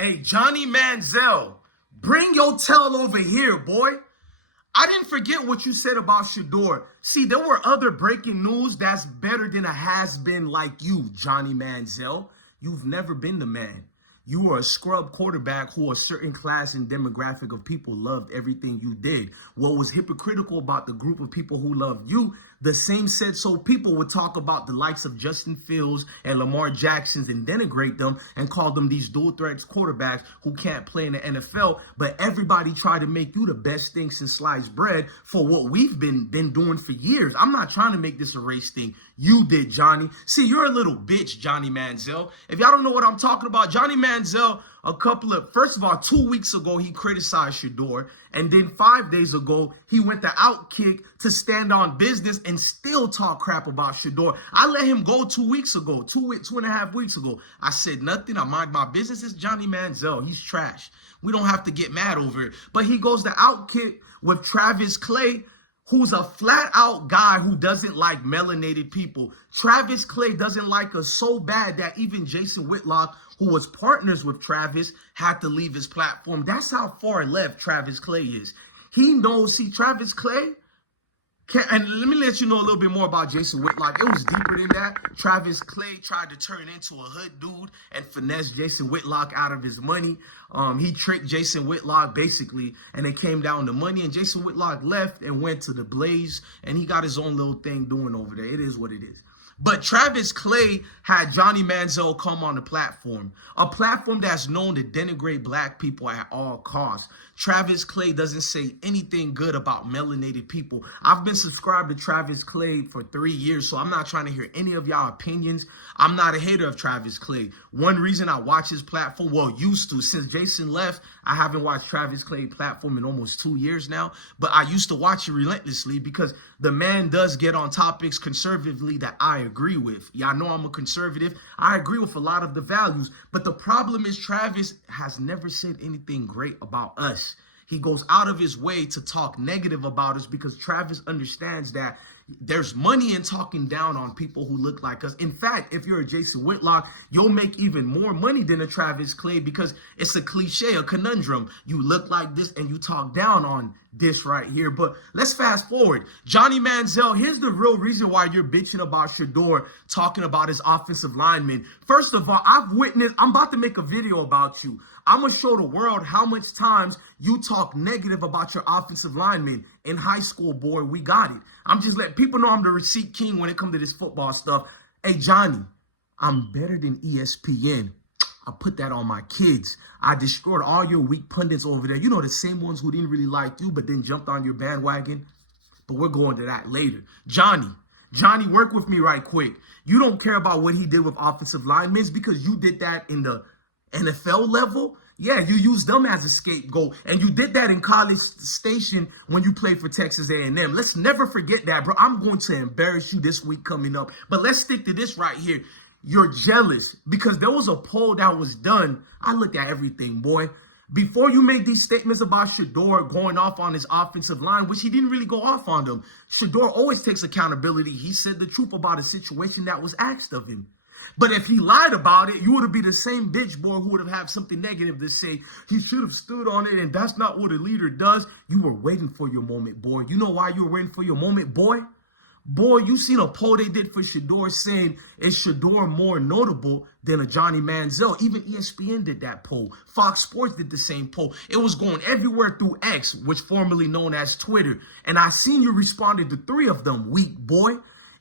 Hey, Johnny Manzel, bring your tail over here, boy. I didn't forget what you said about Shedeur. See, there were other breaking news that's better than a has-been like you, Johnny Manzel. You've never been the man. You were a scrub quarterback who a certain class and demographic of people loved everything you did. What was hypocritical about the group of people who loved you, the same said so people would talk about the likes of Justin Fields and Lamar Jackson and denigrate them and call them these dual threats quarterbacks who can't play in the NFL. But everybody tried to make you the best thing since sliced bread for what we've been doing for years. I'm not trying to make this a race thing. You did, Johnny. See, you're a little bitch, Johnny Manzel. If y'all don't know what I'm talking about, Johnny Manzel, first of all, 2 weeks ago, he criticized Shedeur. And then 5 days ago, he went to Outkick to stand on business and still talk crap about Shedeur. I let him go 2 weeks ago, two and a half weeks ago. I said nothing. I mind my business. It's Johnny Manzel. He's trash. We don't have to get mad over it. But he goes to Outkick with Travis Clay, who's a flat out guy who doesn't like melanated people. Travis Clay doesn't like us so bad that even Jason Whitlock, who was partners with Travis, had to leave his platform. That's how far left Travis Clay is. He knows, see, Travis Clay, and let me let you know a little bit more about Jason Whitlock. It was deeper than that. Travis Clay tried to turn into a hood dude and finesse Jason Whitlock out of his money. He tricked Jason Whitlock basically, and it came down to money. And Jason Whitlock left and went to the Blaze, and he got his own little thing doing over there. It is what it is. But Travis Clay had Johnny Manzel come on the platform, a platform that's known to denigrate black people at all costs. Travis Clay doesn't say anything good about melanated people. I've been subscribed to Travis Clay for 3 years, so I'm not trying to hear any of y'all opinions. I'm not a hater of Travis Clay. One reason I watch his platform, well, used to, since Jason left, I haven't watched Travis Clay platform in almost 2 years now, but I used to watch it relentlessly because the man does get on topics conservatively that I agree with. Y'all know I'm a conservative. I agree with a lot of the values, but the problem is Travis has never said anything great about us. He goes out of his way to talk negative about us because Travis understands that there's money in talking down on people who look like us. In fact, if you're a Jason Whitlock, you'll make even more money than a Travis Clay because it's a cliche, a conundrum. You look like this and you talk down on this right here. But let's fast forward. Johnny Manzel, here's the real reason why you're bitching about Shedeur talking about his offensive linemen. First of all, I'm about to make a video about you. I'm going to show the world how much times you talk negative about your offensive linemen. In high school, boy, we got it. I'm just letting people know I'm the receipt king when it comes to this football stuff. Hey, Johnny, I'm better than ESPN. I put that on my kids. I destroyed all your weak pundits over there. You know, the same ones who didn't really like you, but then jumped on your bandwagon. But we're going to that later. Johnny, work with me right quick. You don't care about what he did with offensive linemen because you did that in the NFL level. Yeah, you used them as a scapegoat, and you did that in College Station when you played for Texas A&M. Let's never forget that, bro. I'm going to embarrass you this week coming up, but let's stick to this right here. You're jealous because there was a poll that was done. I looked at everything, boy. Before you made these statements about Shedeur going off on his offensive line, which he didn't really go off on them, Shedeur always takes accountability. He said the truth about a situation that was asked of him. But if he lied about it, you would have been the same bitch boy who would have had something negative to say. He should have stood on it, and that's not what a leader does. You were waiting for your moment, boy. You know why you were waiting for your moment, boy? Boy, you seen a poll they did for Shedeur saying, is Shedeur more notable than a Johnny Manzel? Even ESPN did that poll. Fox Sports did the same poll. It was going everywhere through X, which formerly known as Twitter. And I seen you responded to 3 of them, weak boy.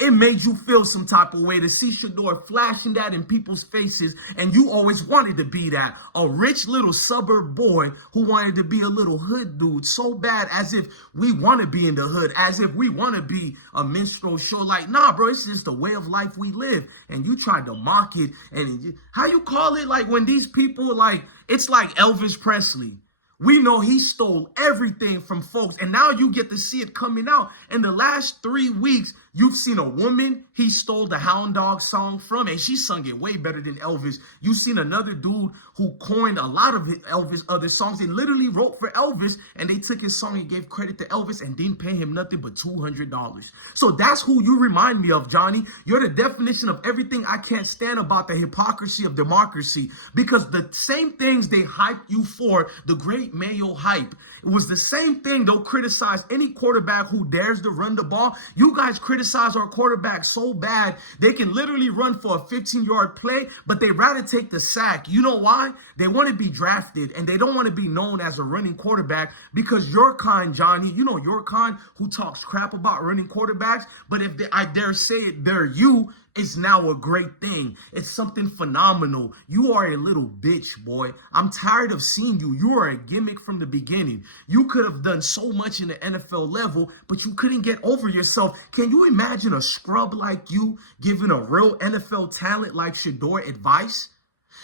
It made you feel some type of way to see Shedeur flashing that in people's faces, and you always wanted to be that. A rich little suburb boy who wanted to be a little hood dude so bad, as if we want to be in the hood, as if we want to be a minstrel show. Like, nah, bro, it's just the way of life we live. And you tried to mock it. And how you call it? Like when these people, like, it's like Elvis Presley. We know he stole everything from folks, and now you get to see it coming out. In the last 3 weeks, You've seen a woman he stole the Hound Dog song from, and she sung it way better than Elvis. You've seen another dude who coined a lot of Elvis other songs and literally wrote for Elvis, and they took his song and gave credit to Elvis and didn't pay him nothing but $200. So that's who you remind me of, Johnny. You're the definition of everything I can't stand about the hypocrisy of democracy, because the same things they hyped you for, the great Mayo hype, it was the same thing they'll criticize any quarterback who dares to run the ball. You guys criticize our quarterback so bad, they can literally run for a 15-yard play, but they rather take the sack. You know why? They want to be drafted, and they don't want to be known as a running quarterback, because your kind, Johnny, you know your kind, who talks crap about running quarterbacks, but if I dare say it, they're you, it's now a great thing. It's something phenomenal. You are a little bitch, boy. I'm tired of seeing you. You are a gimmick from the beginning. You could have done so much in the NFL level, but you couldn't get over yourself. Can you imagine a scrub like you giving a real NFL talent like Shedeur advice?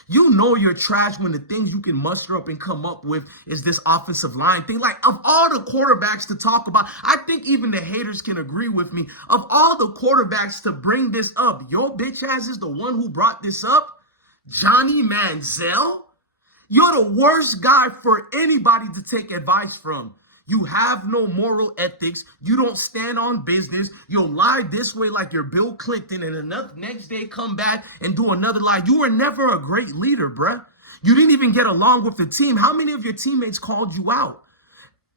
You know you're trash when the things you can muster up and come up with is this offensive line thing. Like, of all the quarterbacks to talk about, I think even the haters can agree with me. Of all the quarterbacks to bring this up, your bitch ass is the one who brought this up? Johnny Manzel? You're the worst guy for anybody to take advice from. You have no moral ethics. You don't stand on business. You'll lie this way like you're Bill Clinton, and the next day come back and do another lie. You were never a great leader, bruh. You didn't even get along with the team. How many of your teammates called you out?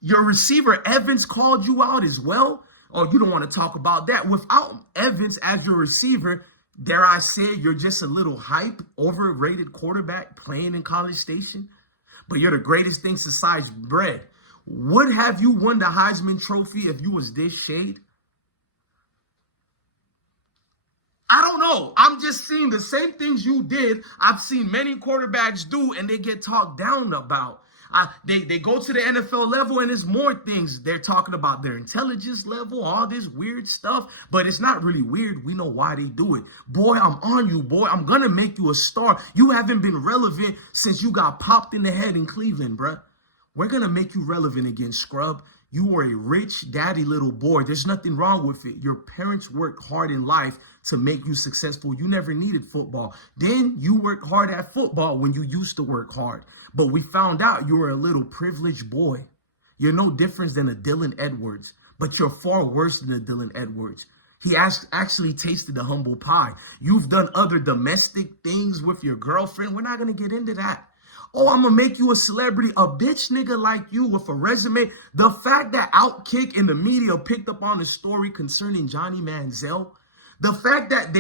Your receiver, Evans, called you out as well? Oh, you don't want to talk about that. Without Evans as your receiver, dare I say, you're just a little hype, overrated quarterback playing in College Station. But you're the greatest thing since sliced bread. Would have you won the Heisman Trophy if you was this shade? I don't know. I'm just seeing the same things you did. I've seen many quarterbacks do, and they get talked down about. They go to the NFL level, and it's more things. They're talking about their intelligence level, all this weird stuff, but it's not really weird. We know why they do it. Boy, I'm on you, boy. I'm going to make you a star. You haven't been relevant since you got popped in the head in Cleveland, bruh. We're going to make you relevant again, scrub. You were a rich daddy little boy. There's nothing wrong with it. Your parents worked hard in life to make you successful. You never needed football. Then you worked hard at football when you used to work hard. But we found out you were a little privileged boy. You're no different than a Dylan Edwards, but you're far worse than a Dylan Edwards. He actually tasted the humble pie. You've done other domestic things with your girlfriend. We're not going to get into that. Oh, I'm going to make you a celebrity. A bitch nigga like you with a resume. The fact that Outkick and the media picked up on the story concerning Johnny Manzel, the fact that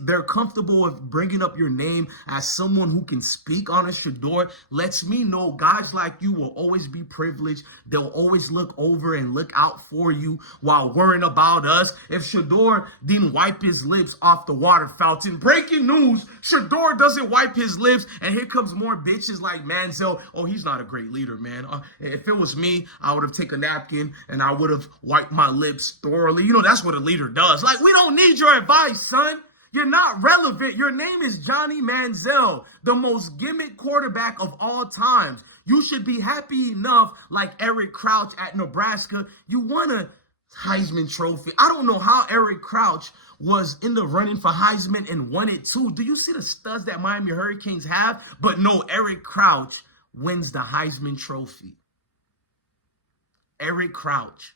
they're comfortable with bringing up your name as someone who can speak on a Shedeur lets me know guys like you will always be privileged. They'll always look over and look out for you while worrying about us. If Shedeur didn't wipe his lips off the water fountain, breaking news, Shedeur doesn't wipe his lips, and here comes more bitches like Manzel. Oh, he's not a great leader, man. If it was me, I would have taken a napkin and I would have wiped my lips thoroughly. You know, that's what a leader does. Like, we don't need your advice, son. You're not relevant. Your name is Johnny Manzel, the most gimmick quarterback of all times. You should be happy enough, like Eric Crouch at Nebraska. You won a Heisman Trophy. I don't know how Eric Crouch was in the running for Heisman and won it too. Do you see the studs that Miami Hurricanes have? But no, Eric Crouch wins the Heisman Trophy. Eric Crouch.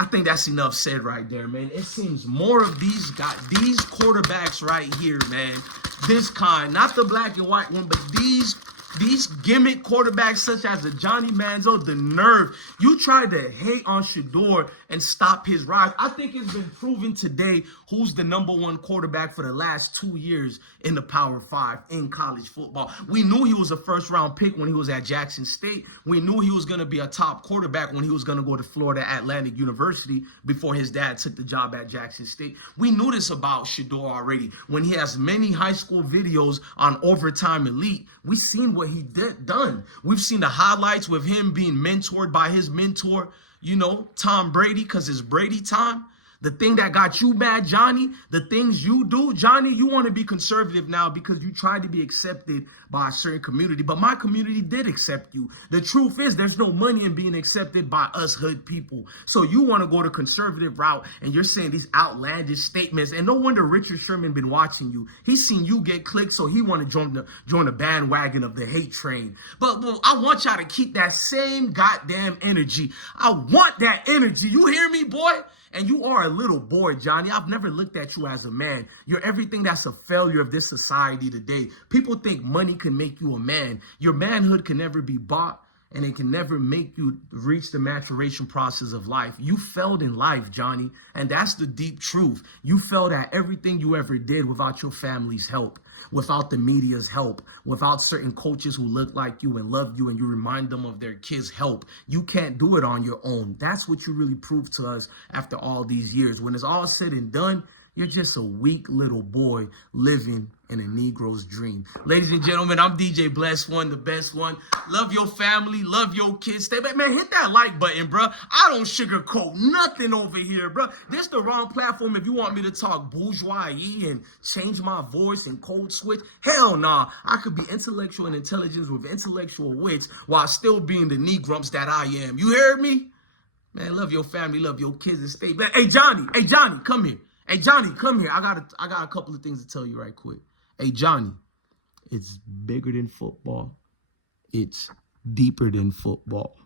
I think that's enough said right there, man. It seems more of these guys, these quarterbacks right here, man. This kind, not the black and white one, but these gimmick quarterbacks such as the Johnny Manziel, the nerve. You tried to hate on Shedeur and stop his rise. I think it's been proven today who's the #1 quarterback for the last 2 years in the Power 5 in college football. We knew he was a first-round pick when he was at Jackson State. We knew he was going to be a top quarterback when he was going to go to Florida Atlantic University before his dad took the job at Jackson State. We knew this about Shedeur already. When he has many high school videos on Overtime Elite, we've seen what he done. We've seen the highlights with him being mentored by his mentor, you know, Tom Brady, because it's Brady time. The thing that got you mad, Johnny, the things you do, Johnny, you want to be conservative now because you tried to be accepted by a certain community, but my community did accept you. The truth is there's no money in being accepted by us hood people. So you want to go the conservative route and you're saying these outlandish statements, and no wonder Richard Sherman been watching you. He's seen you get clicked, so he want to join the bandwagon of the hate train. But I want y'all to keep that same goddamn energy. I want that energy. You hear me, boy? And you are a little boy, Johnny. I've never looked at you as a man. You're everything that's a failure of this society today. People think money can make you a man. Your manhood can never be bought, and it can never make you reach the maturation process of life. You failed in life, Johnny, and that's the deep truth. You failed at everything you ever did without your family's help, without the media's help, without certain coaches who look like you and love you and you remind them of their kids' help. You can't do it on your own. That's what you really proved to us after all these years. When it's all said and done, you're just a weak little boy living in a Negro's dream. Ladies and gentlemen, I'm DJ Bless One, the best one. Love your family, love your kids. Stay back, man, hit that like button, bro. I don't sugarcoat nothing over here, bro. This the wrong platform if you want me to talk bourgeoisie and change my voice and code switch. Hell nah. I could be intellectual and intelligence with intellectual wits while still being the Negrumps that I am. You heard me? Man, love your family, love your kids, and stay back. Hey, Johnny, come here. Hey, Johnny, come here. I got a couple of things to tell you right quick. Hey, Johnny, it's bigger than football. It's deeper than football.